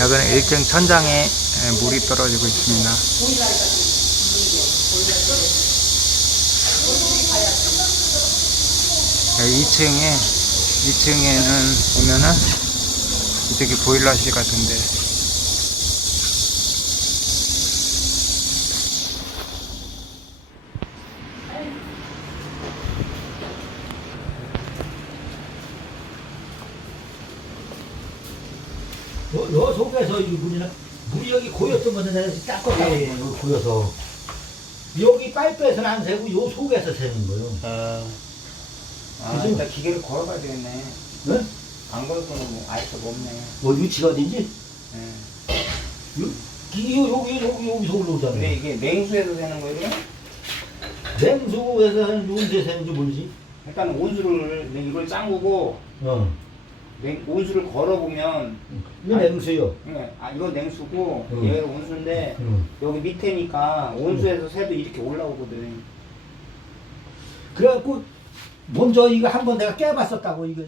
여기는 1층 천장에 에, 물이 떨어지고 있습니다. 네, 2층에 2층에는 보면은 이쪽이 보일러실 같은데 요, 요 속에서 이 물이 나 물이 여기 고였던 건데 내가 닦았다 예, 여기 고여서 여기 파이프에서는 안 새고 요 속에서 새는 거예요. 아, 그죠? 일단 기계를 걸어봐야 되겠네. 네? 안 거는 뭐알 수가 없네. 뭐 위치가 어딘지? 예. 요, 이- 요, 여기 여기 여기서 근데 올라오잖아요. 이게 냉수에서 되는 거예요? 그럼? 냉수에서 언제 새는지 모르지. 일단 온수를 이걸 짱구고 어. 냉, 온수를 걸어보면 이거 아니. 냉수요. 예, 아 이거 냉수고 응. 얘가 온수인데 응. 여기 밑에니까 온수에서 새도 이렇게 올라오거든. 그래갖고 먼저 이거 한 번 내가 깨봤었다고 이거.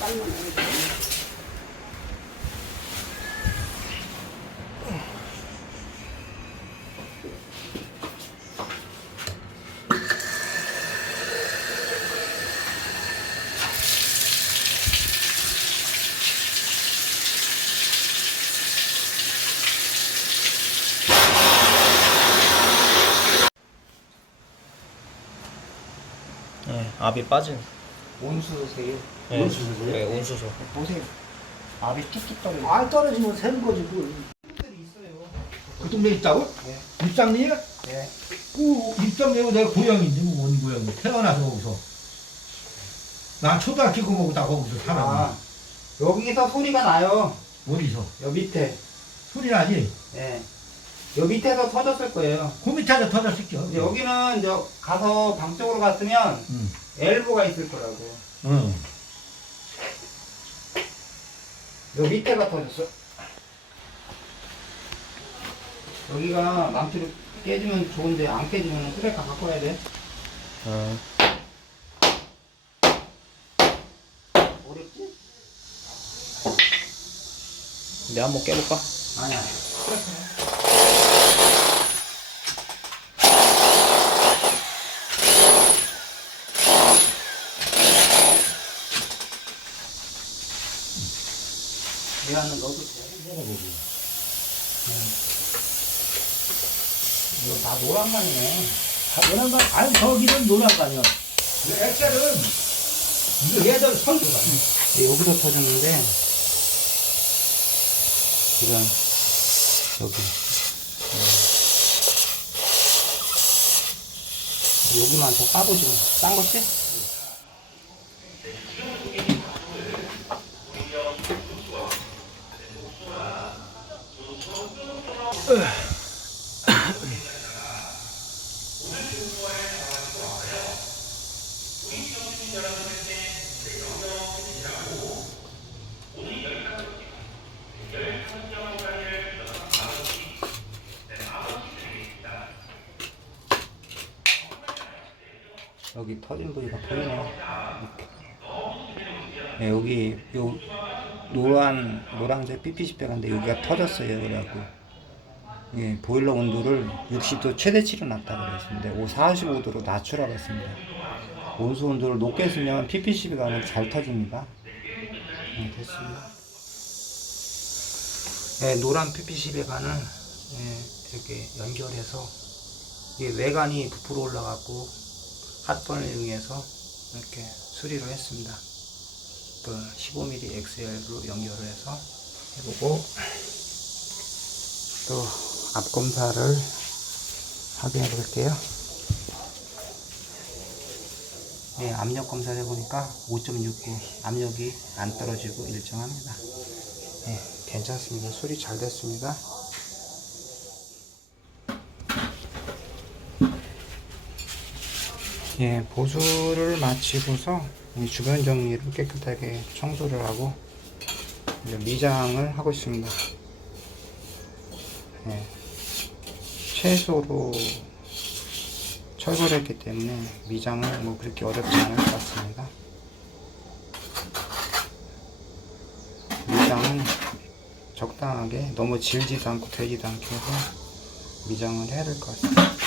네, 압이 빠진. 온수세요. 네, 온수소요? 네, 온수소. 보세요. 압이 툭툭 떨어져. 알 떨어지면 새는 거지 그. 그 동네 있다고? 예. 입장리에? 예. 그 입장내고 내가 고향인지 뭐원 고향이 태어나서 거기서 난 초등학교 그 먹고 다 거기서 살아 아 여기서 소리가 나요. 어디서 여 밑에. 소리 나지 예. 여 밑에서 터졌을 거예요. 그 밑에서 터졌을 겨 근데 여기는 이제 가서 방 쪽으로 갔으면 응. 엘보가 있을 거라고. 응. 여 밑에가 터졌어. 여기가 망치로 깨지면 좋은데 안 깨지면 후레카 갖고 와야 돼. 어, 어렵지? 내가 한번 깨볼까? 아니야. 내 가 하는 넣어도 돼. 이거 다 노란만이네. 노란반 아니 저기는 엑셀은 이거 얘들 설주가 네, 여기서 터졌는데 지금 여기 네. 여기만 더 까보죠 딴 거지? 여기 터진 부위가 보이네요. 네, 여기 요 노란 노란색 배관인데 여기가 터졌어요. 그래갖고 예, 보일러 온도를 60도 최대치로 그랬습니다. 오 45도로 낮추라고 했습니다. 온수 온도를 높게 쓰면 PPC 배관은 잘 터집니다. 네, 됐습니다. 네, 노란 PPC 배관을 네, 이렇게 연결해서 이게 외관이 부풀어 올라갔고 핫번을 이용해서 이렇게 수리를 했습니다. 또 15mm XL로 연결을 해서 해보고 또 앞 검사를 확인해 볼게요. 네, 압력 검사를 해보니까 5.69 압력이 안 떨어지고 일정합니다. 네, 괜찮습니다. 소리 잘 됐습니다. 예, 보수를 마치고서 이 주변 정리를 깨끗하게 청소를 하고 미장을 하고 있습니다. 예, 최소로 철거를 했기 때문에 미장은 뭐 그렇게 어렵지 않을 것 같습니다. 미장은 적당하게 너무 질지도 않고 되지도 않게 해서 미장을 해야 될 것 같습니다.